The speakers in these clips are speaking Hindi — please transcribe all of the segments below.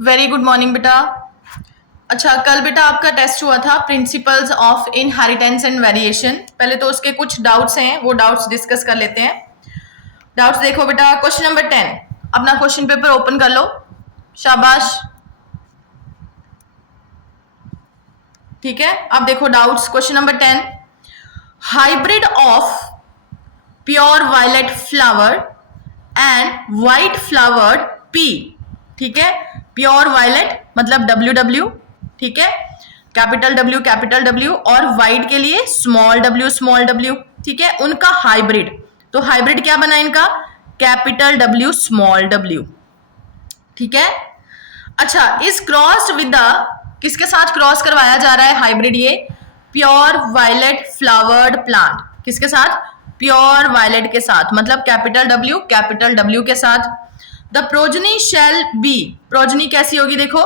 वेरी गुड मॉर्निंग बेटा। अच्छा, कल बेटा आपका टेस्ट हुआ था principles of inheritance and variation. पहले तो उसके कुछ डाउट्स हैं, वो डाउट्स डिस्कस कर लेते हैं। डाउट्स देखो बेटा, क्वेश्चन नंबर 10, अपना क्वेश्चन पेपर ओपन कर लो। शाबाश, ठीक है। अब देखो doubts, question number 10, hybrid of pure violet flower and white flowered pea, ठीक है। प्योर वायलेट मतलब WW, ठीक है, कैपिटल W और व्हाइट के लिए स्मॉल w, ठीक है, उनका हाइब्रिड। तो हाइब्रिड क्या बना इनका? कैपिटल W स्मॉल w, ठीक है। अच्छा, इस क्रॉस्ड विद द, किसके साथ क्रॉस करवाया जा रहा है हाइब्रिड? ये प्योर वायलेट फ्लावर्ड प्लांट, किसके साथ? प्योर वायलेट के साथ, मतलब कैपिटल W के साथ। The progeny shall be, progeny कैसी होगी देखो।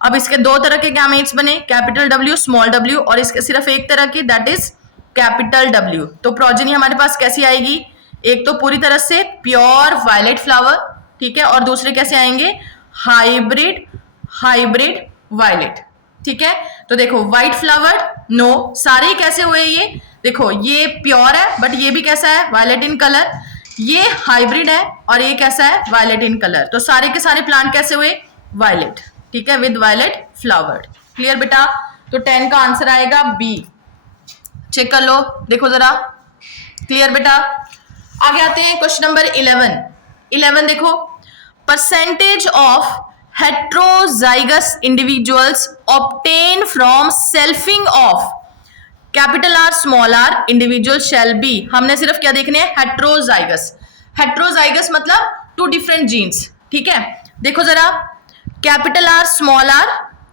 अब इसके दो तरह के गैमेट्स बने, कैपिटल W स्मॉल w, और इसके सिर्फ एक तरह की, दैट इज कैपिटल W। तो प्रोजनी हमारे पास कैसी आएगी? एक तो पूरी तरह से प्योर वायलेट फ्लावर, ठीक है, और दूसरे कैसे आएंगे? हाइब्रिड वायलेट, ठीक है। तो देखो व्हाइट फ्लावर, नो, सारे कैसे हुए? ये देखो, ये प्योर है बट ये भी कैसा है? Violet in colour. ये हाइब्रिड है और ये कैसा है? Violet in colour. तो सारे के सारे प्लांट कैसे हुए? वायलेट, ठीक है, विद वायलेट फ्लावर्ड। क्लियर बेटा? तो 10 का आंसर आएगा बी। चेक कर लो, देखो जरा। क्लियर बेटा? आगे आते हैं क्वेश्चन नंबर 11 देखो, percentage of heterozygous individuals obtain from selfing of capital R small r individual shall be. हमने सिर्फ क्या देखने हैं? हेट्रोजाइगस मतलब टू डिफरेंट जीन्स, ठीक है। देखो जरा, कैपिटल R स्मॉल r,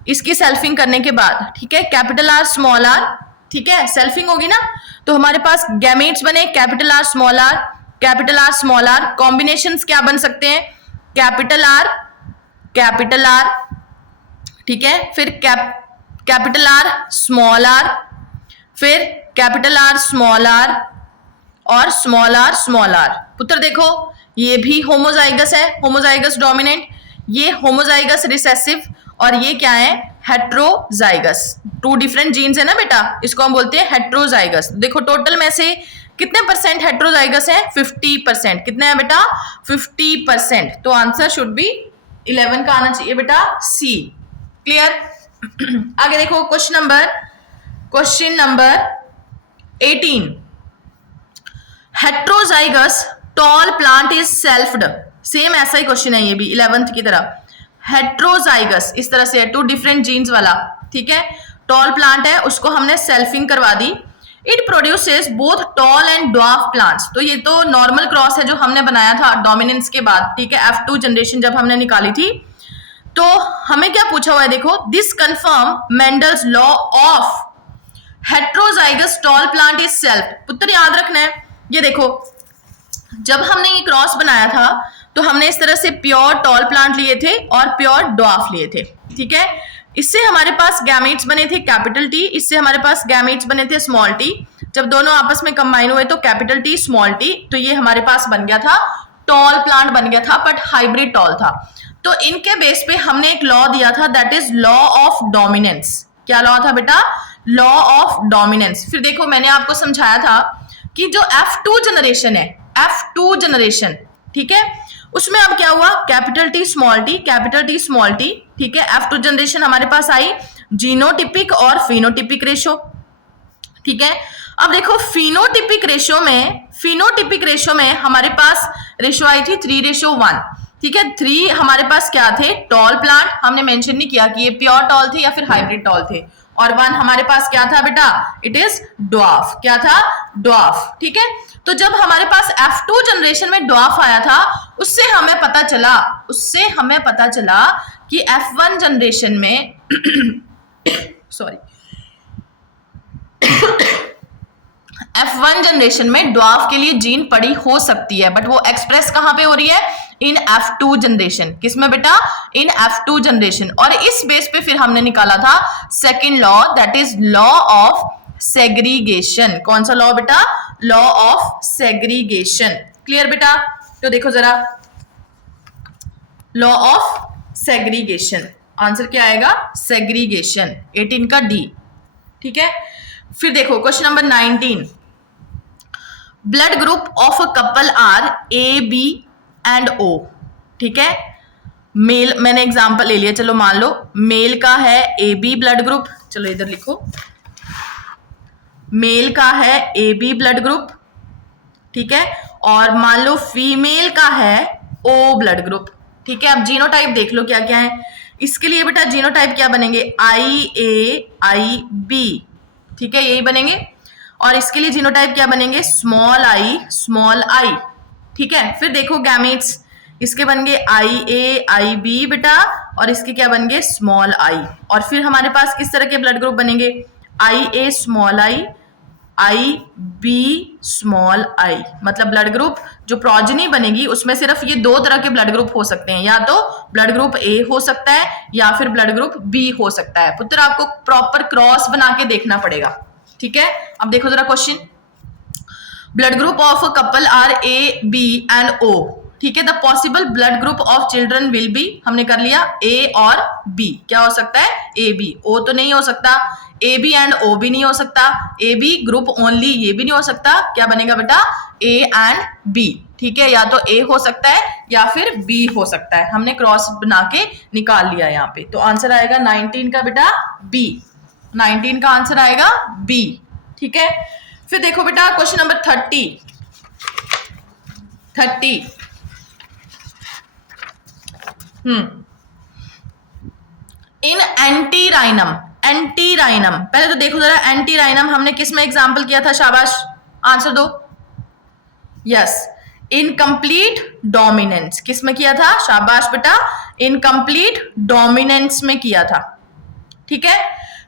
इसकी सेल्फिंग करने के बाद, ठीक है, कैपिटल R स्मॉल r, ठीक है, सेल्फिंग होगी ना, तो हमारे पास गैमेट्स बने capital R small r, combinations क्या बन सकते हैं? कैपिटल R, ठीक है, फिर कैपिटल R स्मॉल r, फिर कैपिटल R स्मॉल r और स्मॉल r। पुत्र देखो, ये भी होमोजाइगस है, होमोजाइगस डोमिनेंट, ये होमोजाइगस रिसेसिव, और ये क्या है? हेट्रोजाइगस। टू डिफरेंट जीन्स है ना बेटा, इसको हम बोलते हैं हेट्रोजाइगस। देखो टोटल में से कितने परसेंट हेट्रोजाइगस है? 50%। कितने हैं बेटा? 50%। तो आंसर शुड बी 11 का आना चाहिए बेटा, सी। क्लियर? आगे देखो question number 18, heterozygous tall plant is selfed. Same ऐसा ही क्वेश्चन है ये भी 11th की तरह। हेट्रोजाइगस इस तरह से है, टू डिफरेंट जीन्स वाला, ठीक है, टॉल प्लांट है, उसको हमने सेल्फिंग करवा दी। It produces both tall and dwarf plants. तो ये तो नॉर्मल क्रॉस है जो हमने बनाया था डोमिनेंस के बाद, ठीक है, F2 जनरेशन जब हमने निकाली थी। तो हमें क्या पूछा हुआ है देखो, this confirm Mendel's law of heterozygous tall plant is self. पुत्र याद रखना है, ये देखो, जब हमने ये क्रॉस बनाया था तो हमने इस तरह से प्योर टॉल प्लांट लिए थे और प्योर ड्वार्फ लिए थे, ठीक है। इससे हमारे पास गैमेट्स बने थे कैपिटल T, इससे हमारे पास गैमेट्स बने थे स्मॉल t। जब दोनों आपस में कंबाइन हुए तो कैपिटल T स्मॉल t, तो ये हमारे पास बन गया था टॉल प्लांट बन गया था, बट हाइब्रिड टॉल था। तो इनके बेस पे हमने एक लॉ दिया था, that is law of dominance. क्या लॉ था बेटा? Law of dominance. फिर देखो, मैंने आपको समझाया था कि जो F2 जनरेशन है, F2 जनरेशन, ठीक है, उसमें अब क्या हुआ? कैपिटल T स्मॉल t, ठीक है। F2 जनरेशन हमारे पास आई जीनोटिपिक और फिनोटिपिक रेशो, ठीक है। अब देखो फिनोटिपिक रेशो में हमारे पास रेशो आई थी 3:1, ठीक है। 3 हमारे पास क्या थे? टॉल प्लांट, हमने मेंशन नहीं किया कि ये प्योर टॉल थे या फिर हाइब्रिड टॉल थे। और 1 हमारे पास क्या था बेटा? It is dwarf. क्या था? ड्वार्फ, ठीक है। तो जब हमारे पास F2 जनरेशन में ड्वार्फ आया था, उससे हमें पता चला कि F1 जनरेशन में सॉरी F1 जनरेशन में ड्वार्फ के लिए जीन पड़ी हो सकती है, बट वो एक्सप्रेस कहां पे हो रही है? इन F2 जनरेशन। किसमें बेटा? इन F2 जनरेशन। और इस बेस पे फिर हमने निकाला था second law, that is law of segregation. कौन सा लॉ बेटा? Law of segregation. क्लियर बेटा? तो देखो जरा, लॉ ऑफ सेग्रीगेशन। आंसर क्या आएगा? सेग्रीगेशन। 18 का डी। ठीक है, फिर देखो question number 19। Blood group of a couple are A B and O. ठीक है, मेल, मैंने एग्जांपल ले लिया, चलो मान लो मेल का है ए बी ब्लड ग्रुप, चलो इधर लिखो, मेल का है ए बी ब्लड ग्रुप, ठीक है, और मान लो फीमेल का है ओ ब्लड ग्रुप। ठीक है, अब जीनोटाइप देख लो क्या क्या है। इसके लिए बेटा जीनोटाइप क्या बनेंगे? I A I B. ठीक है, यही बनेंगे। और इसके लिए जीनोटाइप क्या बनेंगे? Small I. ठीक है, फिर देखो गैमेट्स, इसके बन गए आई ए आई बी बेटा, और इसके क्या बन गए? Small I. और फिर हमारे पास किस तरह के ब्लड ग्रुप बनेंगे? I A small I B small I. मतलब ब्लड ग्रुप जो प्रोजेनी बनेगी उसमें सिर्फ ये दो तरह के ब्लड ग्रुप हो सकते हैं, या तो ब्लड ग्रुप ए हो सकता है या फिर ब्लड ग्रुप बी हो सकता है। पुत्र आपको प्रॉपर क्रॉस बना के देखना पड़ेगा। ठीक है, अब देखो जरा question. Blood group of a couple are A B and O. ठीक है, the possible blood group of children will be, हमने कर लिया ए और बी। क्या हो सकता है? A B. ओ तो नहीं हो सकता, ए बी एंड ओ भी नहीं हो सकता, ए बी ग्रुप ओनली ये भी नहीं हो सकता। क्या बनेगा बेटा? A and B. ठीक है, या तो ए हो सकता है या फिर बी हो सकता है। हमने क्रॉस बना के निकाल लिया यहाँ पे। तो आंसर आएगा 19 का बेटा बी। 19 का आंसर आएगा बी। ठीक है, फिर देखो बेटा क्वेश्चन नंबर 30। इन एंटीराइनम, पहले तो देखो जरा एंटीराइनम हमने किस में एग्जांपल किया था? शाबाश, आंसर दो। Yes, incomplete dominance. किस में किया था? शाबाश बेटा, इनकम्प्लीट डोमिनेंस में किया था। ठीक है,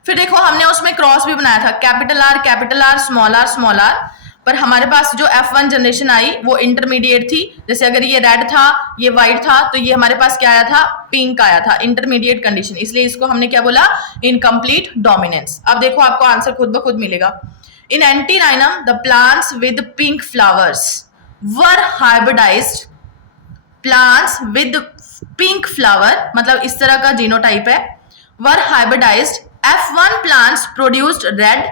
फिर देखो हमने उसमें क्रॉस भी बनाया था, कैपिटल आर स्मॉल आर, पर हमारे पास जो F1 जनरेशन आई वो इंटरमीडिएट थी। जैसे अगर ये रेड था, ये व्हाइट था, तो ये हमारे पास क्या आया था? पिंक आया था, इंटरमीडिएट कंडीशन। इसलिए इसको हमने क्या बोला? Incomplete dominance. अब देखो आपको आंसर खुद ब खुद मिलेगा। In antirrhinum the plants with pink flowers were hybridized. Plants with pink flower मतलब इस तरह का जीनोटाइप है, were hybridized. F1 plants produced red,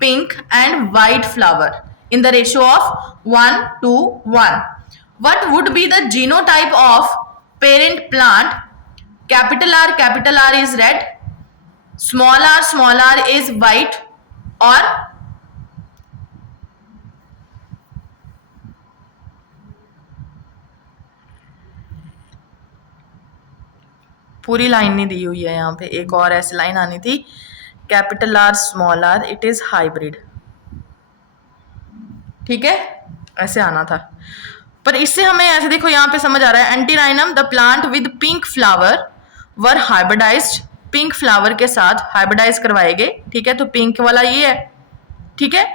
pink and white flower in the ratio of 1:1. What would be the genotype of parent plant? Capital R is red, small r is white, or पूरी लाइन नहीं दी हुई है यहाँ पे, एक और ऐसी लाइन आनी थी, capital R small R, it is hybrid. ठीक है, ऐसे आना था, पर इससे हमें ऐसे देखो यहाँ पे समझ आ रहा है। Antirrhinum the plant with pink flower were hybridized, pink flower के साथ हाइब्रिडाइज करवाए गए। ठीक है, तो पिंक वाला ये है। ठीक है,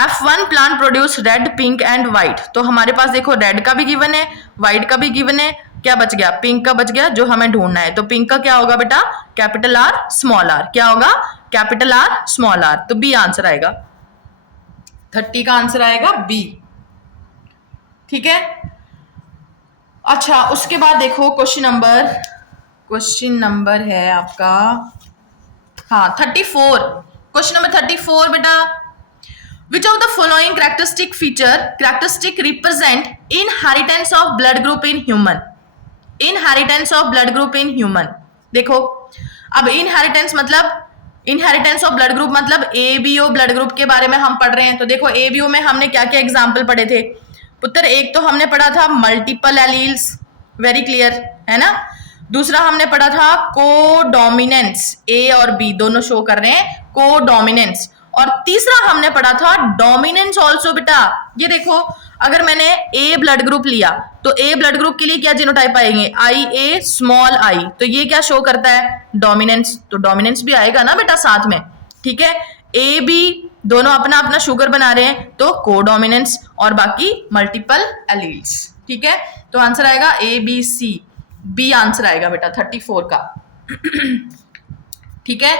F1 plant produce red, pink and white. तो हमारे पास देखो रेड का भी गिवन है, व्हाइट का भी गिवन है, क्या बच गया? पिंक का बच गया, जो हमें ढूंढना है। तो पिंक का क्या होगा बेटा? Capital R small R. क्या होगा? Capital R small R. तो बी आंसर आएगा, 30 का आंसर आएगा बी। ठीक है, अच्छा उसके बाद देखो क्वेश्चन नंबर है आपका, हाँ 34। क्वेश्चन नंबर 34 बेटा, which of the following characteristic represent inheritance of blood group in human? Inheritance of blood group in human. देखो अब इनहेरिटेंस ऑफ ब्लड ग्रुप मतलब एबीओ ब्लड ग्रुप के बारे में हम पढ़ रहे हैं। तो देखो एबीओ में हमने क्या क्या एग्जाम्पल पढ़े थे पुत्र? एक तो हमने पढ़ा था मल्टीपल एलील्स, वेरी क्लियर है ना। दूसरा हमने पढ़ा था कोडोमिनेंस, ए और बी दोनों शो कर रहे हैं कोडोमिनेंस। और तीसरा हमने पढ़ा था डोमिनेंस ऑल्सो। बेटा ये देखो, अगर मैंने ए ब्लड ग्रुप लिया तो ए ब्लड ग्रुप के लिए क्या जीनोटाइप आएंगे? आई ए स्मॉल आई। तो ये क्या शो करता है? डोमिनेंस। तो डोमिनेंस भी आएगा ना बेटा साथ में। ठीक है, ए बी दोनों अपना अपना शुगर बना रहे हैं, तो कोडोमिनेंस और बाकी मल्टीपल एलील्स। ठीक है, तो आंसर आएगा A B C, B answer आएगा बेटा 34 का। ठीक है,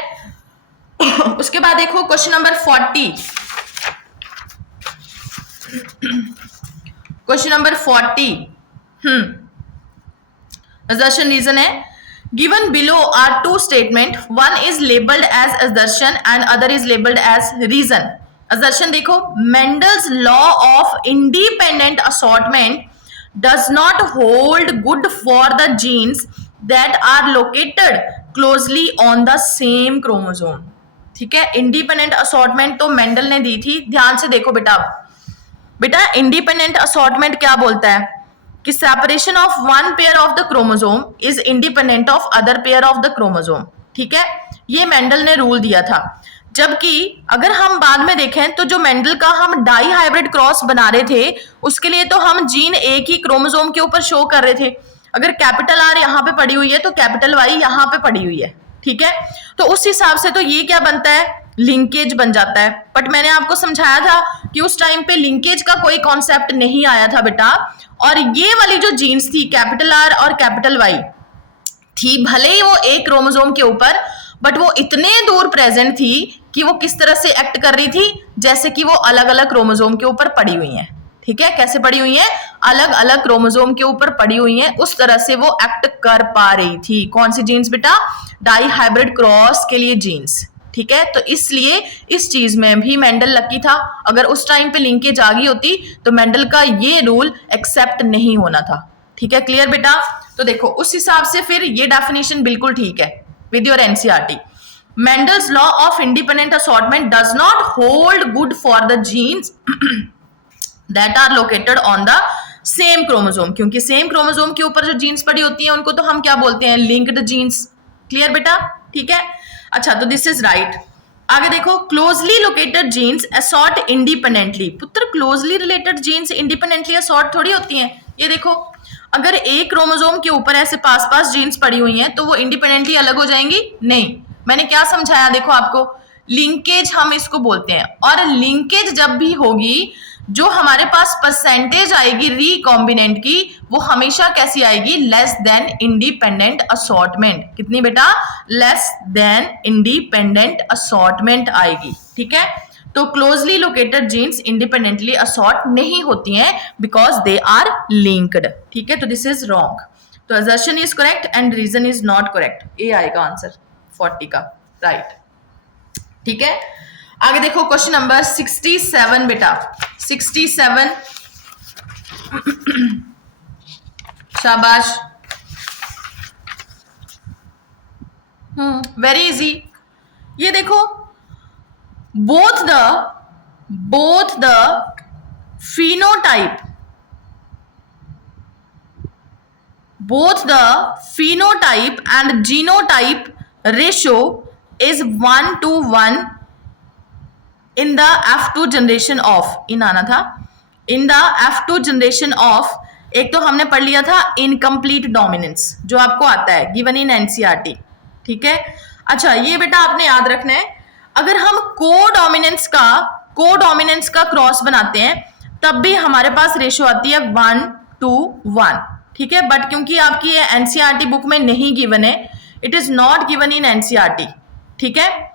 उसके बाद देखो question number 40। Question number 40 assertion reason है Given below are two statement, one is labeled as assertion and other is labeled as reason. Assertion देखो, Mendel's law of independent assortment does not hold good for the genes that are located closely on the same chromosome. ठीक है, इंडिपेंडेंट असॉर्टमेंट तो मेंडल ने दी थी. ध्यान से देखो बेटा इंडिपेंडेंट असॉर्टमेंट क्या बोलता है कि separation of one pair of the chromosome is independent of other pair of the chromosome. ठीक है, ये मेंडल ने रूल दिया था. जबकि अगर हम बाद में देखें तो जो मेंडल का हम डाई हाइब्रिड क्रॉस बना रहे थे उसके लिए तो हम जीन एक ही क्रोमोसोम के ऊपर शो कर रहे थे. अगर कैपिटल आर यहाँ पे पड़ी हुई है तो कैपिटल वाई यहाँ पे पड़ी हुई है. ठीक है, तो उस हिसाब से तो ये क्या बनता है, लिंकेज बन जाता है. बट मैंने आपको समझाया था कि उस टाइम पे लिंकेज का कोई कॉन्सेप्ट नहीं आया था बेटा. और ये वाली जो जीन्स थी कैपिटल आर और कैपिटल वाई थी, भले ही वो एक क्रोमोसोम के ऊपर, बट वो इतने दूर प्रेजेंट थी कि वो किस तरह से एक्ट कर रही थी, जैसे कि वो अलग अलग क्रोमोसोम के ऊपर पड़ी हुई हैं. ठीक है, कैसे पड़ी हुई हैं, अलग अलग क्रोमोसोम के ऊपर पड़ी हुई हैं, उस तरह से वो एक्ट कर पा रही थी. कौन सी जीन्स बेटा, डाई हाइब्रिड क्रॉस के लिए जीन्स. ठीक है, तो इसलिए इस चीज में भी मेंडल लकी था. अगर उस टाइम पे लिंकेज आ गई होती तो मेंडल का ये रूल एक्सेप्ट नहीं होना था. ठीक है, क्लियर बेटा. तो देखो उस हिसाब से फिर ये डेफिनेशन बिल्कुल ठीक है with your NCERT. Mendel's law of independent assortment does not hold good for the genes that are located on the same chromosome. क्योंकि सेम क्रोमोसोम के ऊपर जो जीन्स पड़ी होती हैं उनको तो हम क्या बोलते हैं, लिंक्ड जीन्स. क्लियर बेटा. ठीक है, अच्छा तो दिस इज राइट. आगे देखो, closely located genes assort independently. पुत्र closely related genes independently assort थोड़ी होती हैं. ये देखो, अगर एक क्रोमोसोम के ऊपर ऐसे पास पास जीन्स पड़ी हुई हैं तो वो इंडिपेंडेंटली अलग हो जाएंगी? नहीं. मैंने क्या समझाया, देखो आपको, लिंकेज हम इसको बोलते हैं. और लिंकेज जब भी होगी, जो हमारे पास परसेंटेज आएगी रिकॉम्बिनेंट की, वो हमेशा कैसी आएगी, लेस देन इंडिपेंडेंट असॉर्टमेंट. कितनी बेटा, लेस देन इंडिपेंडेंट असॉर्टमेंट आएगी. ठीक है, तो closely located genes independently assort नहीं होती हैं बिकॉज दे आर लिंक्ड. ठीक है, तो दिस इज रॉन्ग. तो assertion is correct and reason is not correct. A आएगा आंसर 40 का, राइट. ठीक है, आगे देखो क्वेश्चन नंबर 67 बेटा. 67 शाबाश. Very easy. ये देखो, both the phenotype and genotype ratio is 1:1 in the F2 generation of, इन आना था, in the F2 generation of. एक तो हमने पढ़ लिया था इनकम्प्लीट डोमिनेंस, जो आपको आता है गिवन इन एनसीईआरटी. ठीक है, अच्छा ये बेटा आपने याद रखना है, अगर हम कोडोमिनेंस का क्रॉस बनाते हैं तब भी हमारे पास रेशियो आती है 1:1. ठीक है, बट क्योंकि आपकी ये एनसीईआरटी बुक में नहीं गिवन है, it is not given in NCERT. ठीक है,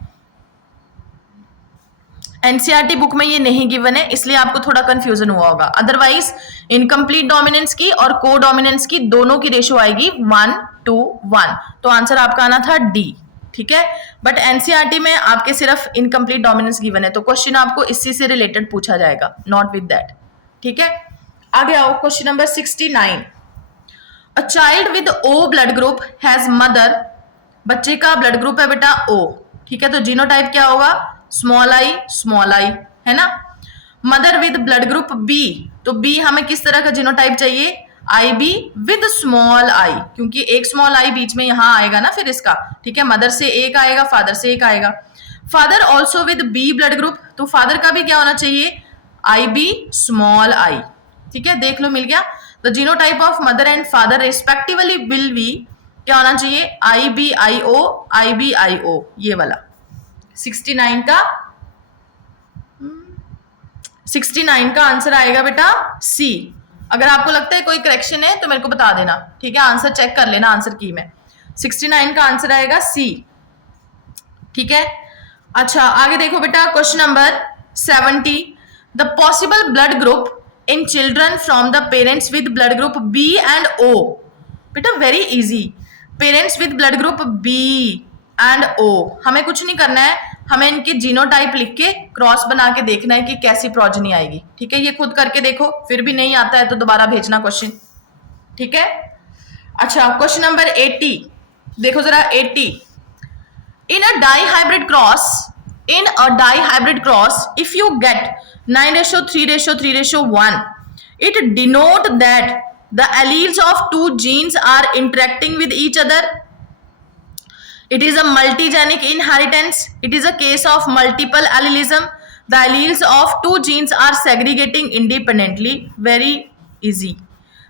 एनसीईआरटी बुक में ये नहीं गिवन है, इसलिए आपको थोड़ा कंफ्यूजन हुआ होगा. अदरवाइज इनकम्प्लीट डोमिनेंस की और कोडोमिनेंस की दोनों की रेशियो आएगी 1:1. तो आंसर आपका आना था डी. ठीक है, बट एनसीईआरटी में आपके सिर्फ इनकम्प्लीट डोमिनेंस गिवन है, तो क्वेश्चन आपको इसी से रिलेटेड पूछा जाएगा, नॉट विद दैट. ठीक है, आगे आओ. Question number 69. A child with O blood group has mother. बच्चे का ब्लड ग्रुप है बेटा ओ. ठीक है, तो जीनोटाइप क्या होगा, स्मॉल आई, है ना. Mother with blood group B, तो बी हमें किस तरह का जीनोटाइप चाहिए, IB विद स्मॉल आई, क्योंकि एक स्मॉल आई बीच में यहां आएगा ना फिर इसका. ठीक है, मदर से एक आएगा, फादर से एक आएगा. Father also with B blood group, तो फादर का भी क्या होना चाहिए, IB स्मॉल आई. ठीक है, देख लो मिल गया. The genotype of mother and father respectively will be, क्या होना चाहिए, IBIO, ये वाला. 69 का आंसर आएगा बेटा सी. अगर आपको लगता है कोई करेक्शन है तो मेरे को बता देना. ठीक है, आंसर चेक कर लेना आंसर की में. 69 का आंसर आएगा सी. ठीक है, अच्छा आगे देखो बेटा question number 70. The possible blood group in children from the parents with blood group B and O. बेटा very easy. Parents with blood group B and O, हमें कुछ नहीं करना है, हमें इनके जीनोटाइप लिख के क्रॉस बना के देखना है कि कैसी प्रोजनी आएगी। ठीक है, ये खुद करके देखो, फिर भी नहीं आता है तो दोबारा भेजना क्वेश्चन। ठीक है, अच्छा क्वेश्चन नंबर 80 देखो जरा। 80, in a dihybrid cross if you get 9:3:3:1, it denote that the alleles of two genes are interacting with each other. It is a multigenic inheritance. It is a case of multiple allelism. The alleles of two genes are segregating independently. Very easy.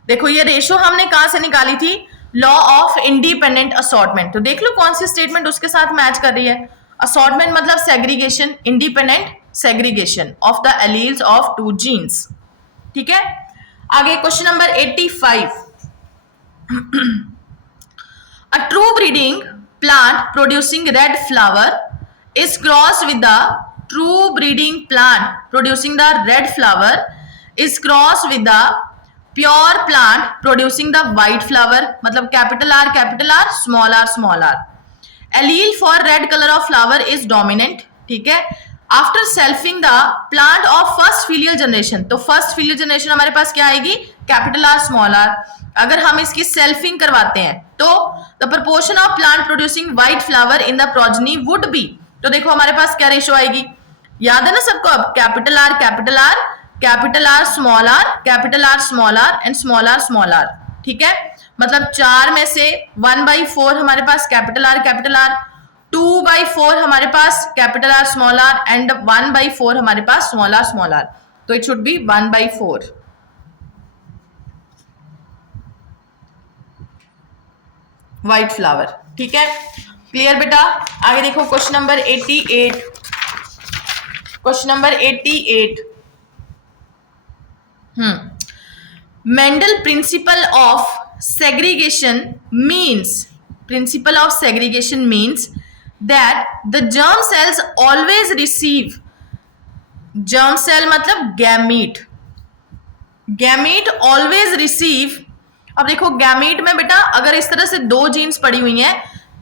देखो ये रेशो हमने कहां से निकाली थी, लॉ ऑफ इंडिपेंडेंट असॉर्टमेंट। तो देख लो कौन सी स्टेटमेंट उसके साथ मैच कर रही है। असॉर्टमेंट मतलब segregation, independent segregation of the alleles of two genes. ठीक है, आगे question number 85, a true breeding plant producing red flower is crossed with the true breeding plant producing the red flower is crossed with the pure plant producing the white flower, मतलब capital R small r। allele for red color of flower is dominant। ठीक है, after selfing the plant of first filial generation, तो फर्स्ट फिलियल जनरेशन हमारे पास क्या आएगी, कैपिटल R स्मॉल r। अगर हम इसकी सेल्फिंग करवाते हैं तो the proportion of plant producing white flower in the progeny would be, तो देखो हमारे पास क्या रेशो आएगी, याद है ना सबको, अब capital R small r, capital R small r and small r। ठीक है, मतलब 4 में से 1/4 हमारे पास कैपिटल R, 2/4 हमारे पास capital R small r and 1/4 हमारे पास स्मॉल r, तो it should be 1/4। White flower. ठीक है, क्लियर बेटा। आगे देखो question number 88, question number 88, Mendel principle of segregation means that the germ cells always receive, germ cell मतलब गैमीट always receive। अब देखो गैमीट में बेटा अगर इस तरह से 2 जीन्स पड़ी हुई हैं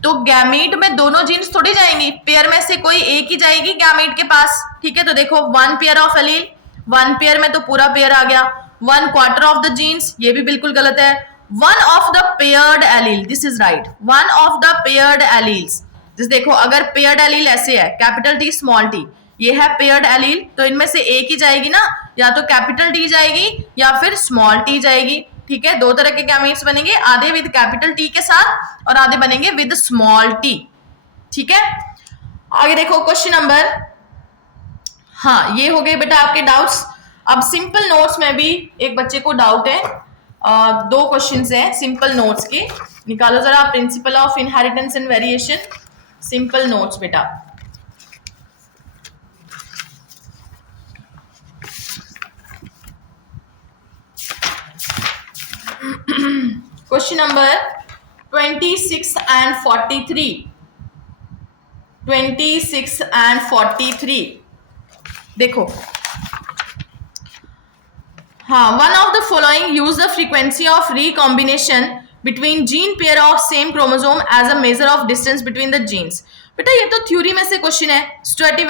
तो गैमीट में दोनों जीन्स थोड़ी जाएंगी, पेयर में से कोई एक ही जाएगी गैमीट के पास। ठीक है, तो देखो 1 पेयर ऑफ एलील, 1 पेयर में तो पूरा पेयर आ गया, 1/4 ऑफ द जीन्स, ये भी बिल्कुल गलत है, 1 of the paired allele, this is right, 1 of the paired alleles। जिस देखो अगर पेयर्ड एलील ऐसे है, कैपिटल T स्मॉल t, ये है पेयर्ड एलील, तो इनमें से एक ही जाएगी ना, या तो कैपिटल T जाएगी या फिर स्मॉल t जाएगी। ठीक है, 2 तरह के गैमीट्स बनेंगे, आधे विद कैपिटल T के साथ और आधे बनेंगे विद स्मॉल t। ठीक है, आगे देखो क्वेश्चन नंबर, हाँ ये हो गए बेटा आपके डाउट्स। अब सिंपल नोट्स में भी एक बच्चे को डाउट है, 2 क्वेश्चंस हैं सिंपल नोट्स के, निकालो जरा। Principle of inheritance and variation, simple notes बेटा। क्वेश्चन नंबर 26 and 43 देखो, हाँ, one of the following use the frequency of recombination between gene pair of same chromosome as a measure of distance between the genes. बेटा ये तो थ्योरी में से क्वेश्चन है, स्टुअर्ट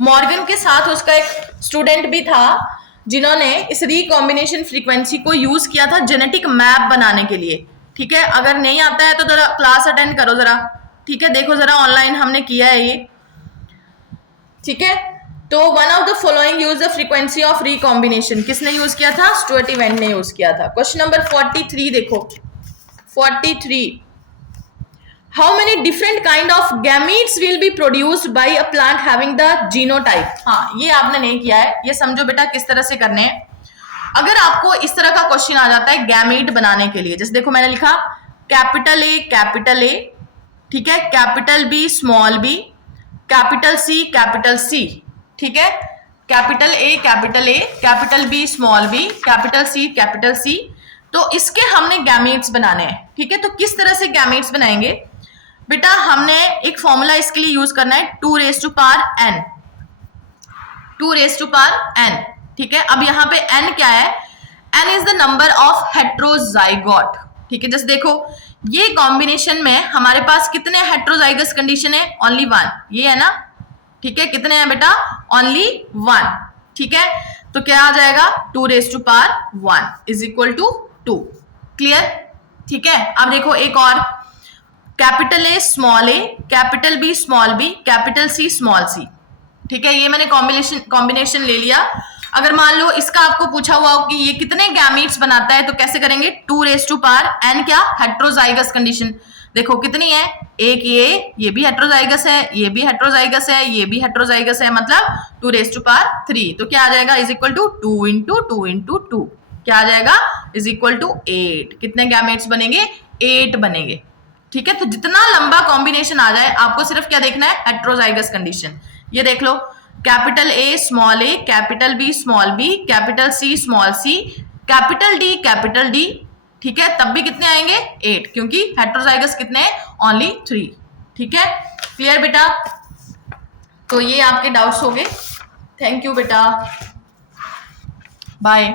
मॉर्गन के साथ उसका एक स्टूडेंट भी था जिन्होंने इस रिकॉम्बिनेशन फ्रीक्वेंसी को यूज किया था जेनेटिक मैप बनाने के लिए। ठीक है, अगर नहीं आता है तो जरा क्लास अटेंड करो जरा। ठीक है, देखो जरा ऑनलाइन हमने किया है ये। ठीक है, तो one of the following use the frequency of recombination, किसने यूज किया था, स्टुअर्ट इवेंट ने यूज किया था। क्वेश्चन नंबर 43 देखो, 43, how many different kind of gametes will be produced by a plant having the genotype. हाँ, ये आपने नहीं किया है, ये समझो बेटा किस तरह से करने हैं। अगर आपको इस तरह का क्वेश्चन आ जाता है गैमीट बनाने के लिए, जैसे देखो मैंने लिखा कैपिटल ए, ठीक है, capital B small b, capital C, ठीक है, capital A, capital B small b, capital C, तो इसके हमने गैमीट्स बनाने हैं। ठीक है, तो किस तरह से गैमीट्स बनाएंगे बेटा, हमने एक फॉर्मूला इसके लिए यूज करना है 2 raised to power n। ठीक है, अब यहाँ पे n क्या है, n is the number of heterozygote. ठीक है, जैसे देखो ये कॉम्बिनेशन में हमारे पास कितने हेट्रोजाइगस कंडीशन है? ओनली वन, ये है ना, ठीक है। कितने हैं बेटा? ओनली वन, ठीक है। तो क्या आ जाएगा? 2⁻1 इज इक्वल टू 2। क्लियर? ठीक है। अब देखो एक और, capital A, capital B, small B, capital C, small C, ठीक है। ये मैंने कॉम्बिनेशन ले लिया। अगर मान लो इसका आपको पूछा हुआ हो कि ये कितने गैमीट्स बनाता है, तो कैसे करेंगे? 2⁻n क्या? Heterozygous condition. देखो कितनी है? एक ये भी हेट्रोजाइगस है, ये भी हेट्रोजाइगस है, ये भी हेट्रोजाइगस है, मतलब 2⁻3। तो क्या आ जाएगा? Is equal to 2 into 2 into 2, क्या आ जाएगा? Is equal to 8। कितने गैमेट्स बनेंगे? 8 बनेंगे, ठीक है। तो जितना लंबा कॉम्बिनेशन आ जाए, आपको सिर्फ क्या देखना है? Heterozygous condition. ये देख लो, capital A, capital B, small B, capital C, small C, capital D, ठीक है। तब भी कितने आएंगे? 8, क्योंकि हेट्रोजाइगस कितने हैं? ओनली 3, ठीक है। क्लियर बेटा? तो ये आपके डाउट्स हो गए। थैंक यू बेटा, बाय।